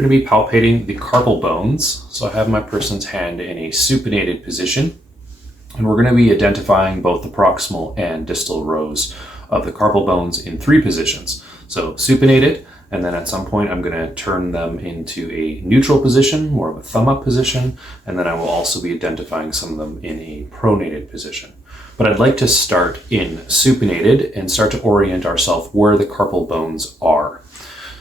We're going to be palpating the carpal bones. So I have my person's hand in a supinated position, and we're going to be identifying both the proximal and distal rows of the carpal bones in 3 positions. So supinated, and then at some point I'm going to turn them into a neutral position, more of a thumb up position, and then I will also be identifying some of them in a pronated position. But I'd like to start in supinated and start to orient ourselves where the carpal bones are.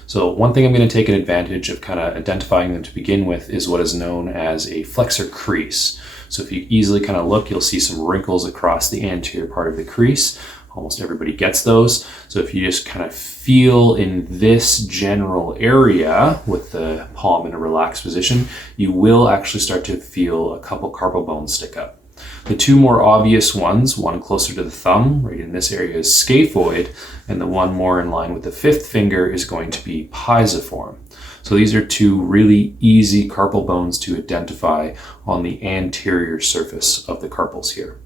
So one thing I'm going to take an advantage of kind of identifying them to begin with is what is known as a flexor crease. So if you easily kind of look, you'll see some wrinkles across the anterior part of the crease. Almost everybody gets those. So if you just kind of feel in this general area with the palm in a relaxed position, you will actually start to feel a couple carpal bones stick up. The 2 more obvious ones, one closer to the thumb, right in this area, is scaphoid, and the one more in line with the 5th finger is going to be pisiform. So these are 2 really easy carpal bones to identify on the anterior surface of the carpals here.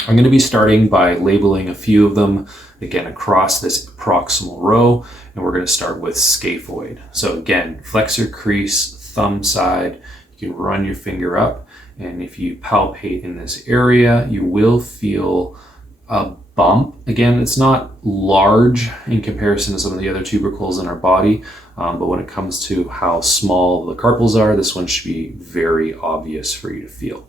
I'm going to be starting by labeling a few of them, again, across this proximal row, and we're going to start with scaphoid. So again, flexor crease, thumb side, you can run your finger up, and if you palpate in this area, you will feel a bump. Again, it's not large in comparison to some of the other tubercles in our body, but when it comes to how small the carpals are, this one should be very obvious for you to feel.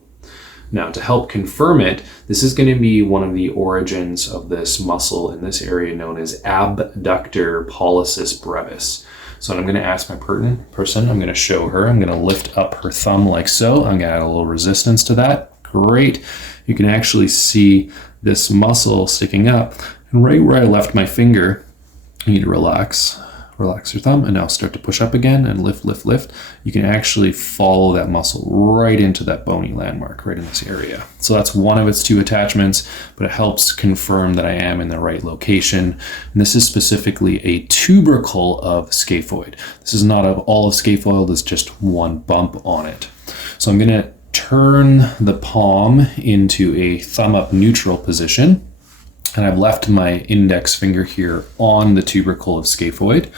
Now, to help confirm it, this is going to be one of the origins of this muscle in this area known as abductor pollicis brevis. So I'm going to ask my person, I'm going to show her, I'm going to lift up her thumb like so. I'm going to add a little resistance to that. Great. You can actually see this muscle sticking up. And right where I left my finger, you need to relax your thumb, and now start to push up again and lift, lift, lift. You can actually follow that muscle right into that bony landmark right in this area. So that's one of its 2 attachments, but it helps confirm that I am in the right location. And this is specifically a tubercle of scaphoid. This is not all of scaphoid, there's just one bump on it. So I'm going to turn the palm into a thumb up neutral position. And I've left my index finger here on the tubercle of scaphoid.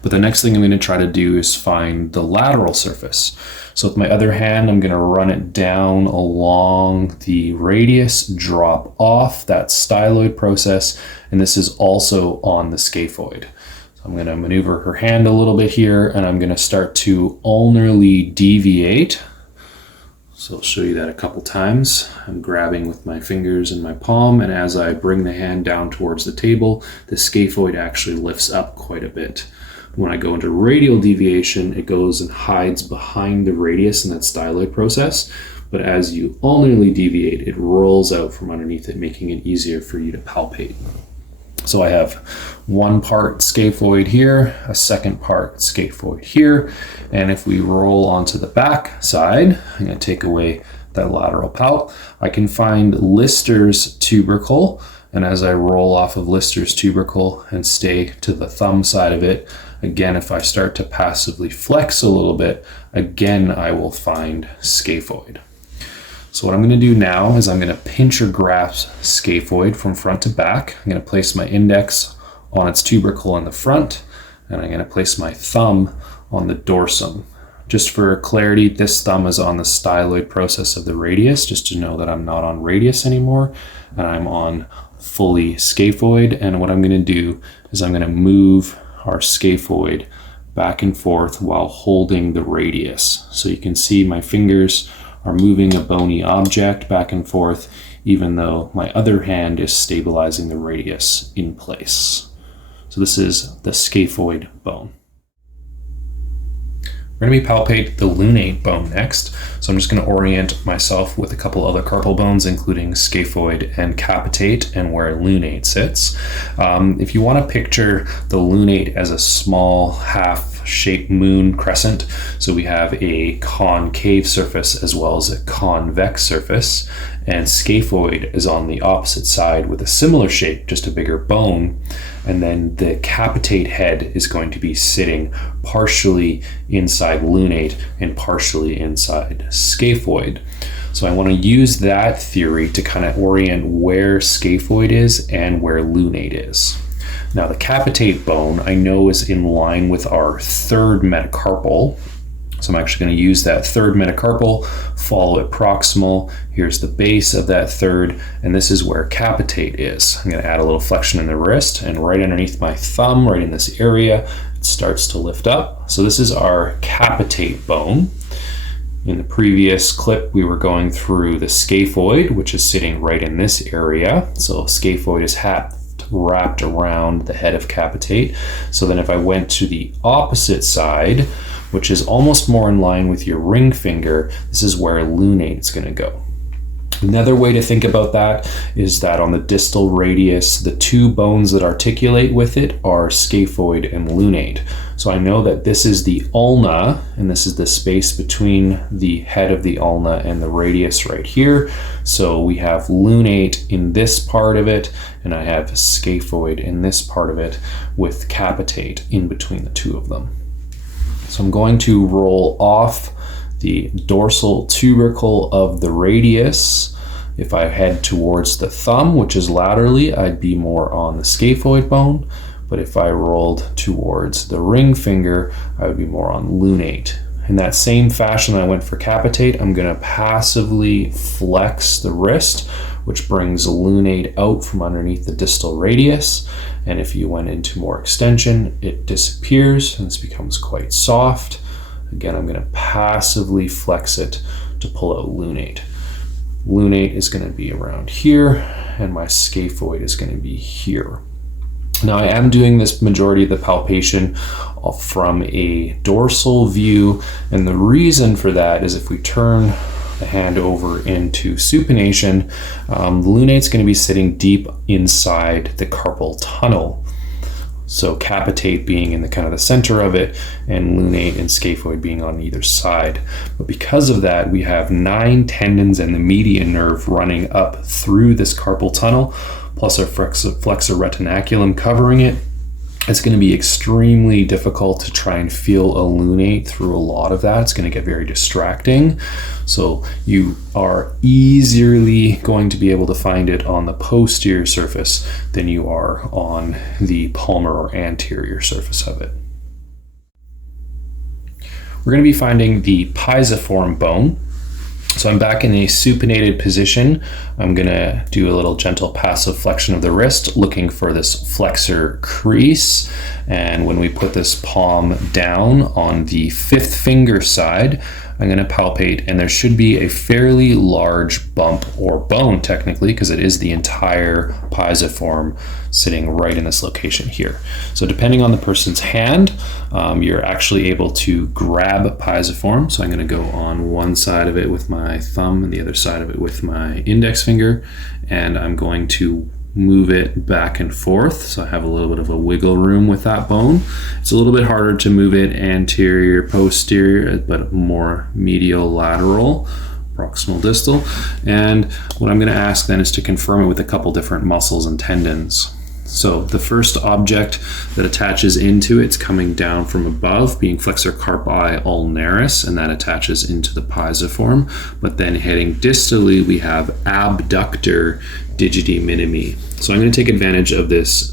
But the next thing I'm going to try to do is find the lateral surface. So with my other hand, I'm going to run it down along the radius, drop off that styloid process. And this is also on the scaphoid. So I'm going to maneuver her hand a little bit here, and I'm going to start to ulnarly deviate. So I'll show you that a couple times. I'm grabbing with my fingers in my palm, and as I bring the hand down towards the table, the scaphoid actually lifts up quite a bit. When I go into radial deviation, it goes and hides behind the radius in that styloid process. But as you ulnarly deviate, it rolls out from underneath it, making it easier for you to palpate. So I have 1 part scaphoid here, a 2nd part scaphoid here. And if we roll onto the back side, I'm going to take away that lateral palp. I can find Lister's tubercle. And as I roll off of Lister's tubercle and stay to the thumb side of it, again, if I start to passively flex a little bit, again, I will find scaphoid. So what I'm going to do now is I'm going to pinch or grasp scaphoid from front to back. I'm going to place my index on its tubercle in the front, and I'm going to place my thumb on the dorsum. Just for clarity, this thumb is on the styloid process of the radius, just to know that I'm not on radius anymore, and I'm on fully scaphoid. And what I'm going to do is I'm going to move our scaphoid back and forth while holding the radius. So you can see my fingers are moving a bony object back and forth, even though my other hand is stabilizing the radius in place. So this is the scaphoid bone. We're going to palpate the lunate bone next. So I'm just going to orient myself with a couple other carpal bones, including scaphoid and capitate, and where lunate sits. If you want to picture the lunate as a small half-shaped moon crescent, so we have a concave surface as well as a convex surface, and scaphoid is on the opposite side with a similar shape, just a bigger bone, and then the capitate head is going to be sitting partially inside lunate and partially inside scaphoid. So I want to use that theory to kind of orient where scaphoid is and where lunate is. Now the capitate bone I know is in line with our third metacarpal. So I'm actually going to use that third metacarpal, follow it proximal. Here's the base of that third, and this is where capitate is. I'm going to add a little flexion in the wrist, and right underneath my thumb, right in this area, it starts to lift up. So this is our capitate bone. In the previous clip, we were going through the scaphoid, which is sitting right in this area. So scaphoid is wrapped around the head of capitate. So then if I went to the opposite side, which is almost more in line with your ring finger, this is where lunate is going to go. Another way to think about that is that on the distal radius, the two bones that articulate with it are scaphoid and lunate. So I know that this is the ulna, and this is the space between the head of the ulna and the radius right here. So we have lunate in this part of it, and I have scaphoid in this part of it with capitate in between the two of them. So I'm going to roll off the dorsal tubercle of the radius. If I head towards the thumb, which is laterally, I'd be more on the scaphoid bone. But if I rolled towards the ring finger, I would be more on lunate. In that same fashion I went for capitate, I'm going to passively flex the wrist, which brings lunate out from underneath the distal radius. And if you went into more extension, it disappears and this becomes quite soft. Again, I'm going to passively flex it to pull out lunate. Lunate is going to be around here, and my scaphoid is going to be here. Now I am doing this majority of the palpation from a dorsal view, and the reason for that is if we turn the hand over into supination, the lunate's going to be sitting deep inside the carpal tunnel. So capitate being in the kind of the center of it, and lunate and scaphoid being on either side. But because of that, we have 9 tendons and the median nerve running up through this carpal tunnel, plus our flexor retinaculum covering it. It's going to be extremely difficult to try and feel a lunate through a lot of that. It's going to get very distracting. So you are easily going to be able to find it on the posterior surface than you are on the palmar or anterior surface of it. We're going to be finding the pisiform bone. So I'm back in a supinated position. I'm going to do a little gentle passive flexion of the wrist, looking for this flexor crease. And when we put this palm down on the 5th finger side, I'm going to palpate, and there should be a fairly large bump or bone technically, because it is the entire pisiform sitting right in this location here. So depending on the person's hand, you're actually able to grab pisiform. So I'm going to go on one side of it with my thumb and the other side of it with my index finger, and I'm going to move it back and forth. So I have a little bit of a wiggle room with that bone. It's a little bit harder to move it anterior, posterior, but more medial, lateral, proximal, distal. And what I'm going to ask then is to confirm it with a couple different muscles and tendons. So the first object that attaches into it's coming down from above, being flexor carpi ulnaris, and that attaches into the pisiform. But then heading distally, we have abductor digiti minimi. So I'm going to take advantage of this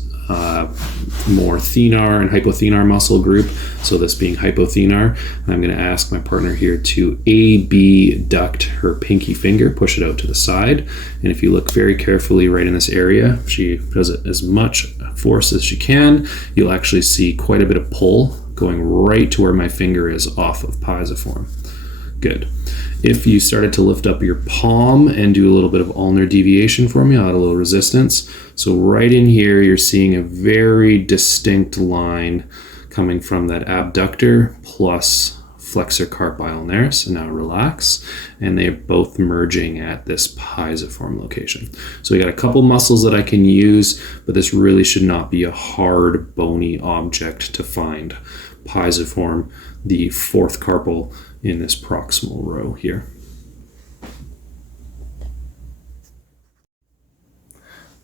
more thenar and hypothenar muscle group. So this being hypothenar, I'm going to ask my partner here to abduct her pinky finger, push it out to the side. And if you look very carefully right in this area, she does it as much force as she can, you'll actually see quite a bit of pull going right to where my finger is off of pisiform. Good. If you started to lift up your palm and do a little bit of ulnar deviation for me, I'll add a little resistance. So right in here, you're seeing a very distinct line coming from that abductor plus flexor carpi ulnaris. And now relax. And they're both merging at this pisiform location. So we got a couple muscles that I can use, but this really should not be a hard, bony object to find. Pisiform, the 4th carpal in this proximal row here.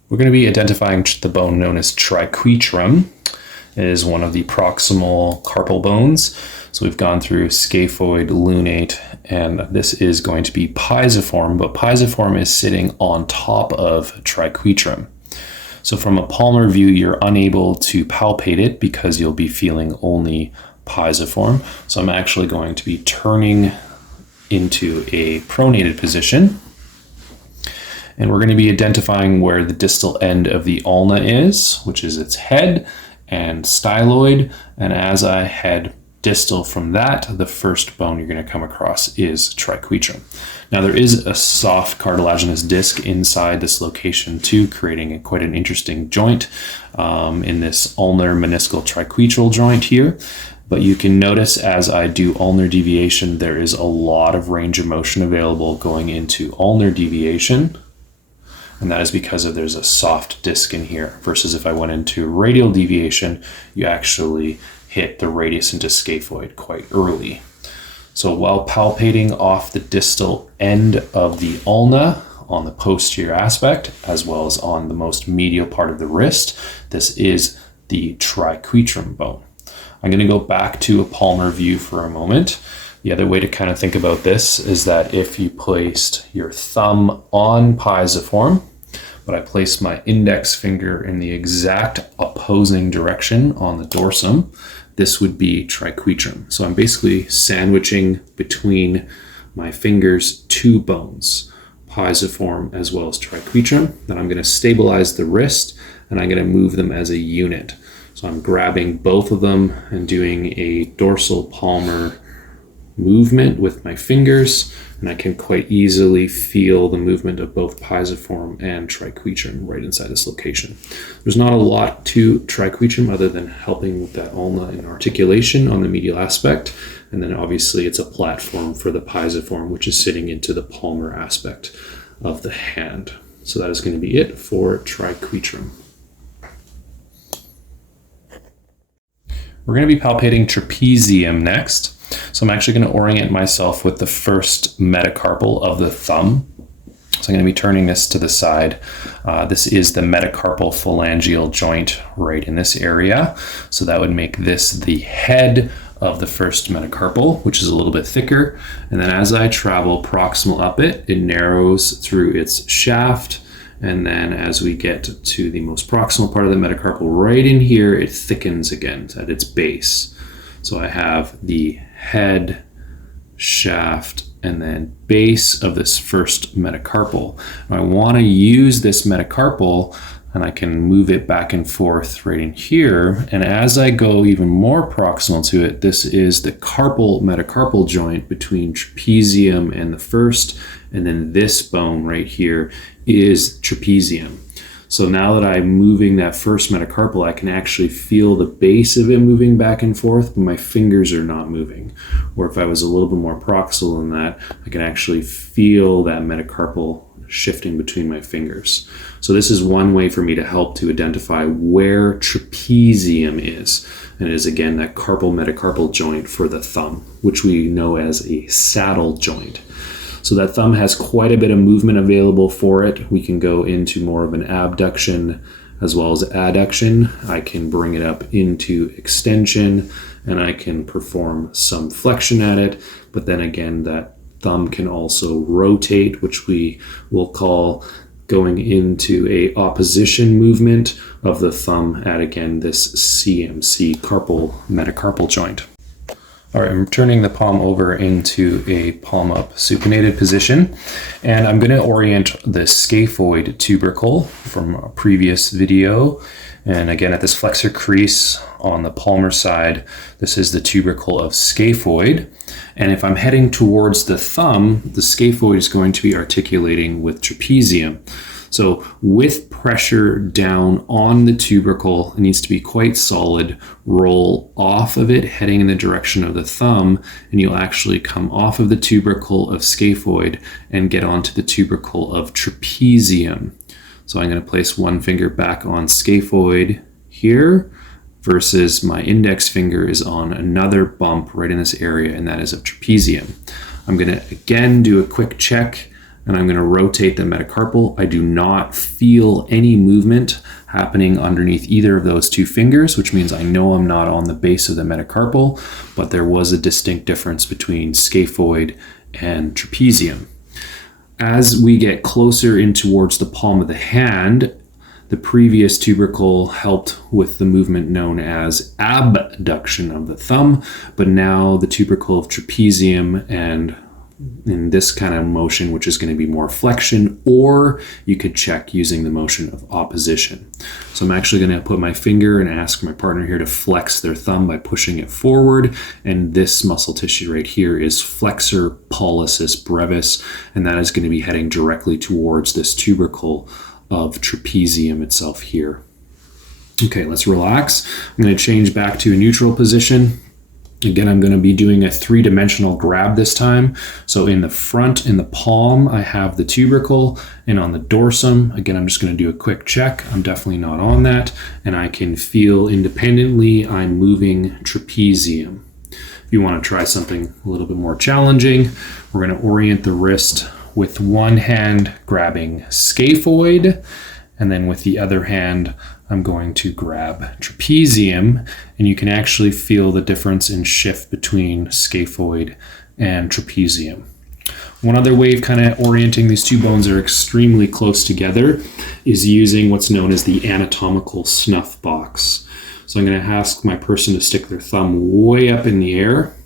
We're going to be identifying the bone known as triquetrum. It is one of the proximal carpal bones. So we've gone through scaphoid, lunate, and this is going to be pisiform, but pisiform is sitting on top of triquetrum. So from a palmar view, you're unable to palpate it because you'll be feeling only pisiform. So I'm actually going to be turning into a pronated position. And we're going to be identifying where the distal end of the ulna is, which is its head and styloid. And as I head distal from that, the first bone you're going to come across is triquetrum. Now there is a soft cartilaginous disc inside this location too, creating quite an interesting joint in this ulnar meniscal triquetral joint here. But you can notice as I do ulnar deviation, there is a lot of range of motion available going into ulnar deviation. And that is because there's a soft disc in here, versus if I went into radial deviation, you actually hit the radius into scaphoid quite early. So while palpating off the distal end of the ulna on the posterior aspect, as well as on the most medial part of the wrist, this is the triquetrum bone. I'm going to go back to a palmar view for a moment. The other way to kind of think about this is that if you placed your thumb on pisiform, but I placed my index finger in the exact opposing direction on the dorsum, this would be triquetrum. So I'm basically sandwiching between my fingers two bones, pisiform as well as triquetrum. Then I'm going to stabilize the wrist and I'm going to move them as a unit. So I'm grabbing both of them and doing a dorsal palmar movement with my fingers, and I can quite easily feel the movement of both pisiform and triquetrum right inside this location. There's not a lot to triquetrum other than helping with that ulna and articulation on the medial aspect, and then obviously it's a platform for the pisiform, which is sitting into the palmar aspect of the hand. So that is going to be it for triquetrum. We're going to be palpating trapezium next. So I'm actually going to orient myself with the first metacarpal of the thumb. So I'm going to be turning this to the side. This is the metacarpal phalangeal joint right in this area. So that would make this the head of the first metacarpal, which is a little bit thicker. And then as I travel proximal up it, it narrows through its shaft. And then as we get to the most proximal part of the metacarpal right in here, it thickens again at its base. So I have the head, shaft, and then base of this first metacarpal. And I want to use this metacarpal, and I can move it back and forth right in here. And as I go even more proximal to it, this is the carpal metacarpal joint between trapezium and the first, and then this bone right here is trapezium. So now that I'm moving that first metacarpal, I can actually feel the base of it moving back and forth, but my fingers are not moving. Or if I was a little bit more proximal than that, I can actually feel that metacarpal shifting between my fingers. So this is one way for me to help to identify where trapezium is. And it is again that carpal metacarpal joint for the thumb, which we know as a saddle joint. So that thumb has quite a bit of movement available for it. We can go into more of an abduction as well as adduction. I can bring it up into extension and I can perform some flexion at it. But then again, that thumb can also rotate, which we will call going into a opposition movement of the thumb at, again, this CMC carpal metacarpal joint. All right, I'm turning the palm over into a palm up supinated position, and I'm going to orient the scaphoid tubercle from a previous video. And again, at this flexor crease on the palmar side, this is the tubercle of scaphoid. And if I'm heading towards the thumb, the scaphoid is going to be articulating with trapezium. So with pressure down on the tubercle, it needs to be quite solid. Roll off of it, heading in the direction of the thumb, and you'll actually come off of the tubercle of scaphoid and get onto the tubercle of trapezium. So I'm going to place one finger back on scaphoid here, versus my index finger is on another bump right in this area, and that is of trapezium. I'm going to again do a quick check, and I'm going to rotate the metacarpal. I do not feel any movement happening underneath either of those two fingers, which means I know I'm not on the base of the metacarpal, but there was a distinct difference between scaphoid and trapezium. As we get closer in towards the palm of the hand, The previous tubercle helped with the movement known as abduction of the thumb, but now the tubercle of trapezium and in this kind of motion, which is going to be more flexion, or you could check using the motion of opposition. So I'm actually going to put my finger and ask my partner here to flex their thumb by pushing it forward. And this muscle tissue right here is flexor pollicis brevis, and that is going to be heading directly towards this tubercle of trapezium itself here. Okay, let's relax. I'm going to change back to a neutral position. Again, I'm going to be doing a three-dimensional grab this time. So in the front, in the palm, I have the tubercle, and on the dorsum, again, I'm just going to do a quick check. I'm definitely not on that, and I can feel independently I'm moving trapezium. If you want to try something a little bit more challenging, we're going to orient the wrist with one hand grabbing scaphoid, and then with the other hand, I'm going to grab trapezium, and you can actually feel the difference in shift between scaphoid and trapezium. One other way of kind of orienting these two bones are extremely close together is using what's known as the anatomical snuff box. So I'm going to ask my person to stick their thumb way up in the air,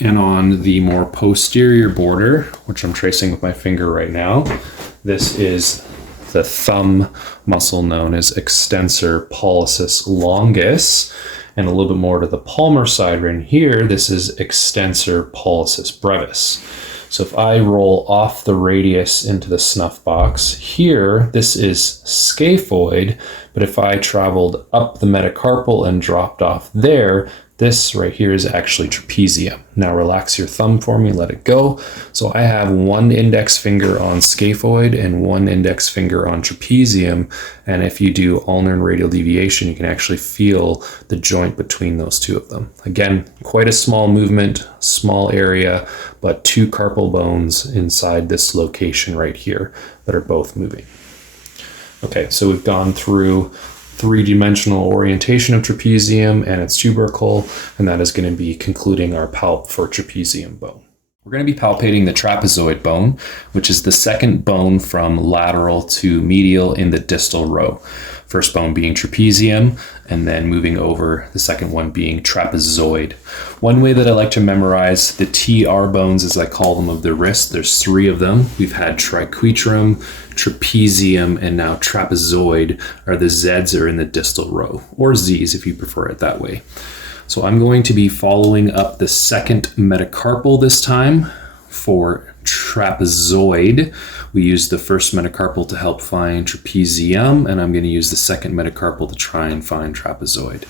and on the more posterior border, which I'm tracing with my finger right now, this is the thumb muscle known as extensor pollicis longus, and a little bit more to the palmar side right here, this is extensor pollicis brevis. So if I roll off the radius into the snuff box here, this is scaphoid, but if I traveled up the metacarpal and dropped off there, this right here is actually trapezium. Now relax your thumb for me, let it go. So I have one index finger on scaphoid and one index finger on trapezium. And if you do ulnar and radial deviation, you can actually feel the joint between those two of them. Again, quite a small movement, small area, but two carpal bones inside this location right here that are both moving. Okay, so we've gone through three-dimensional orientation of trapezium and its tubercle, and that is going to be concluding our palp for trapezium bone. We're going to be palpating the trapezoid bone, which is the second bone from lateral to medial in the distal row. First bone being trapezium, and then moving over, the second one being trapezoid. One way that I like to memorize the TR bones, as I call them, of the wrist, there's three of them. We've had triquetrum, trapezium, and now trapezoid, are the Zs are in the distal row, or Zs if you prefer it that way. So I'm going to be following up the second metacarpal this time for trapezoid. We used the first metacarpal to help find trapezium, and I'm going to use the second metacarpal to try and find trapezoid.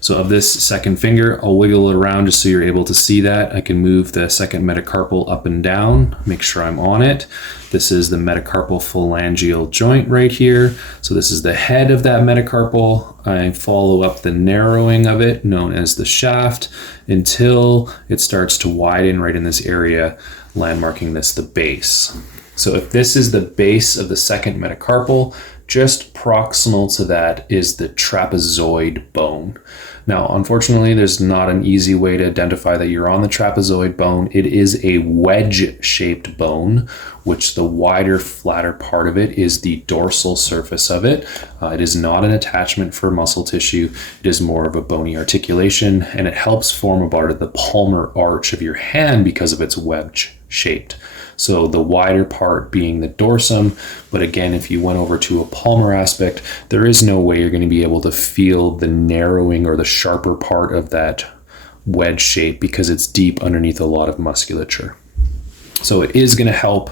So of this second finger, I'll wiggle it around just so you're able to see that. I can move the second metacarpal up and down, make sure I'm on it. This is the metacarpal phalangeal joint right here. So this is the head of that metacarpal. I follow up the narrowing of it, known as the shaft, until it starts to widen right in this area, landmarking this the base. So if this is the base of the second metacarpal, just proximal to that is the trapezoid bone. Now, unfortunately, there's not an easy way to identify that you're on the trapezoid bone. It is a wedge-shaped bone, which the wider, flatter part of it is the dorsal surface of it. It is not an attachment for muscle tissue. It is more of a bony articulation, and it helps form a part of the palmar arch of your hand because of its wedge-shaped. So the wider part being the dorsum, but again, if you went over to a palmar aspect, there is no way you're going to be able to feel the narrowing or the sharper part of that wedge shape because it's deep underneath a lot of musculature. So it is going to help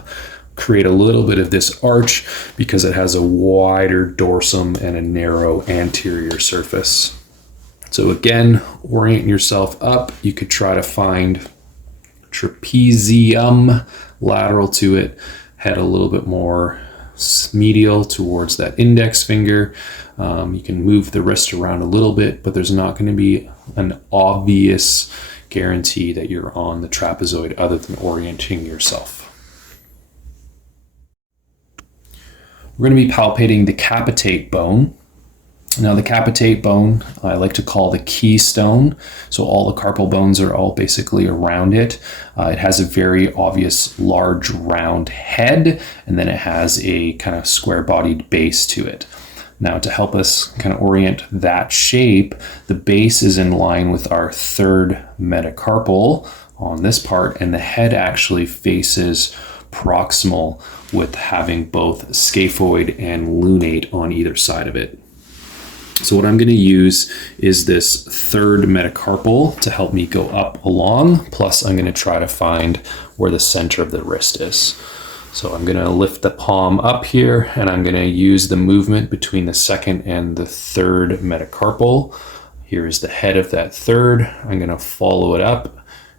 create a little bit of this arch because it has a wider dorsum and a narrow anterior surface. So again, orient yourself up. You could try to find trapezium lateral to it, head a little bit more medial towards that index finger. You can move the wrist around a little bit, but there's not going to be an obvious guarantee that you're on the trapezoid other than orienting yourself. We're going to be palpating the capitate bone. Now the capitate bone, I like to call the keystone. So all the carpal bones are all basically around it. It has a very obvious large round head, and then it has a kind of square bodied base to it. Now, to help us kind of orient that shape, the base is in line with our third metacarpal on this part, and the head actually faces proximal with having both scaphoid and lunate on either side of it. So what I'm going to use is this third metacarpal to help me go up along, plus I'm going to try to find where the center of the wrist is. So I'm going to lift the palm up here, and I'm going to use the movement between the second and the third metacarpal. Here is the head of that third. I'm going to follow it up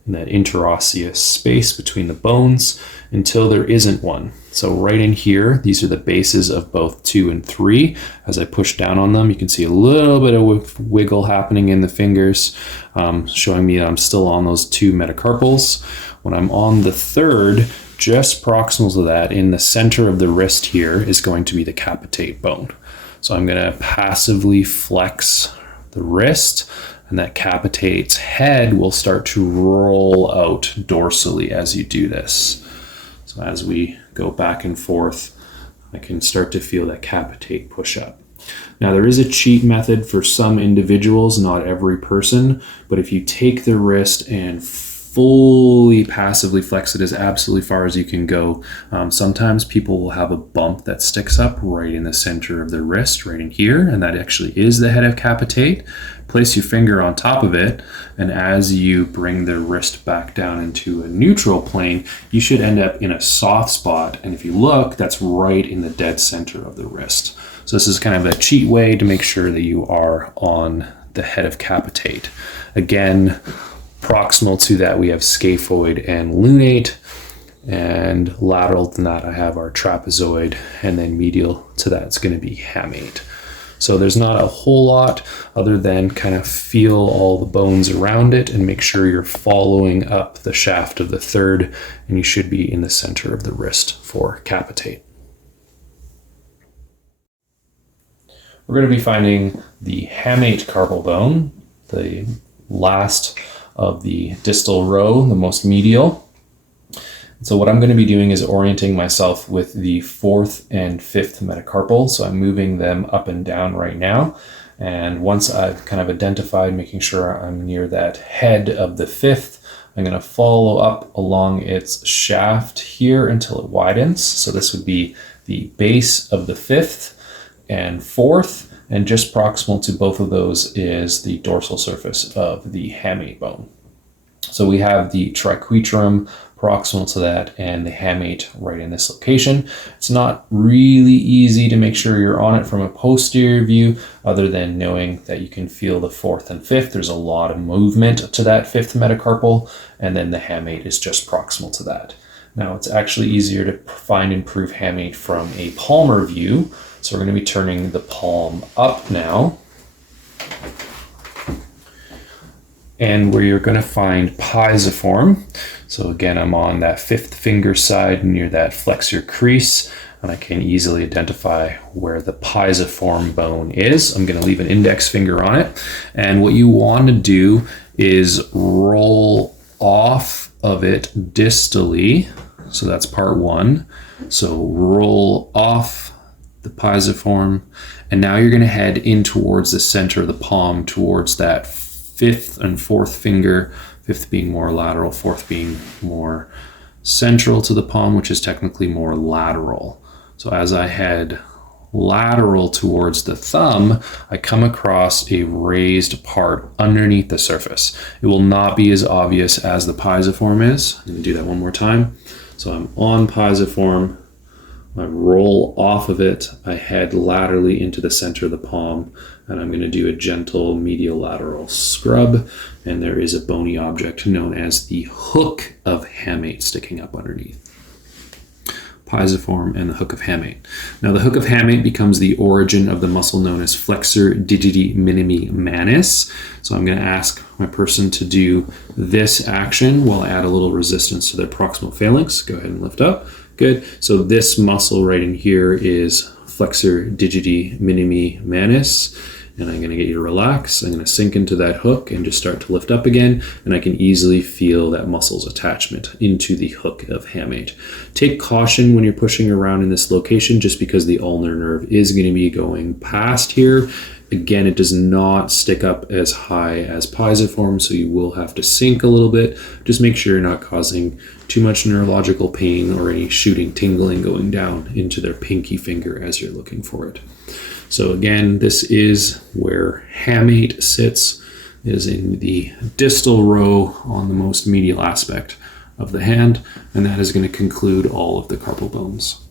in that interosseous space between the bones until there isn't one. So right in here, these are the bases of both 2 and 3. As I push down on them, you can see a little bit of wiggle happening in the fingers, showing me that I'm still on those 2 metacarpals. When I'm on the third, just proximal to that, in the center of the wrist here, is going to be the capitate bone. So I'm going to passively flex the wrist, and that capitate's head will start to roll out dorsally as you do this. So as we go back and forth, I can start to feel that capitate push up. Now, there is a cheat method for some individuals, not every person, but if you take the wrist and fully passively flex it as absolutely far as you can go, sometimes people will have a bump that sticks up right in the center of the wrist, right in here, and that actually is the head of capitate. Place your finger on top of it, and as you bring the wrist back down into a neutral plane, you should end up in a soft spot, and if you look, that's right in the dead center of the wrist. So this is kind of a cheat way to make sure that you are on the head of capitate. Again, proximal to that, we have scaphoid and lunate, and lateral to that, I have our trapezoid, and then medial to that, it's going to be hamate. So there's not a whole lot other than kind of feel all the bones around it and make sure you're following up the shaft of the third, and you should be in the center of the wrist for capitate. We're going to be finding the hamate carpal bone, the last of the distal row, the most medial. So what I'm going to be doing is orienting myself with the 4th and 5th metacarpal. So I'm moving them up and down right now. And once I've kind of identified, making sure I'm near that head of the 5th, I'm going to follow up along its shaft here until it widens. So this would be the base of the 5th and 4th. And just proximal to both of those is the dorsal surface of the hamate bone. So we have the triquetrum proximal to that and the hamate right in this location. It's not really easy to make sure you're on it from a posterior view, other than knowing that you can feel the 4th and 5th. There's a lot of movement to that 5th metacarpal, and then the hamate is just proximal to that. Now, it's actually easier to find and prove hamate from a palmar view. So we're going to be turning the palm up now. And where you're going to find pisiform. So again, I'm on that 5th finger side near that flexor crease, and I can easily identify where the pisiform bone is. I'm going to leave an index finger on it. And what you want to do is roll off of it distally. So that's part 1. So roll off the pisiform, and now you're going to head in towards the center of the palm, towards that 5th and 4th finger, 5th being more lateral, 4th being more central to the palm, which is technically more lateral. So as I head lateral towards the thumb, I come across a raised part underneath the surface. It will not be as obvious as the pisiform is. I'm going to do that one more time. So I'm on pisiform, I roll off of it, I head laterally into the center of the palm, and I'm going to do a gentle medial lateral scrub, and there is a bony object known as the hook of hamate sticking up underneath. Pisiform and the hook of hamate. Now, the hook of hamate becomes the origin of the muscle known as flexor digiti minimi manis. So I'm going to ask my person to do this action while I add a little resistance to their proximal phalanx. Go ahead and lift up. Good. So this muscle right in here is flexor digiti minimi manis. And I'm going to get you to relax. I'm going to sink into that hook and just start to lift up again. And I can easily feel that muscle's attachment into the hook of hamate. Take caution when you're pushing around in this location, just because the ulnar nerve is going to be going past here. Again, it does not stick up as high as pisiform, so you will have to sink a little bit. Just make sure you're not causing too much neurological pain or any shooting tingling going down into their pinky finger as you're looking for it. So again, this is where hamate sits. It is in the distal row on the most medial aspect of the hand, and that is going to conclude all of the carpal bones.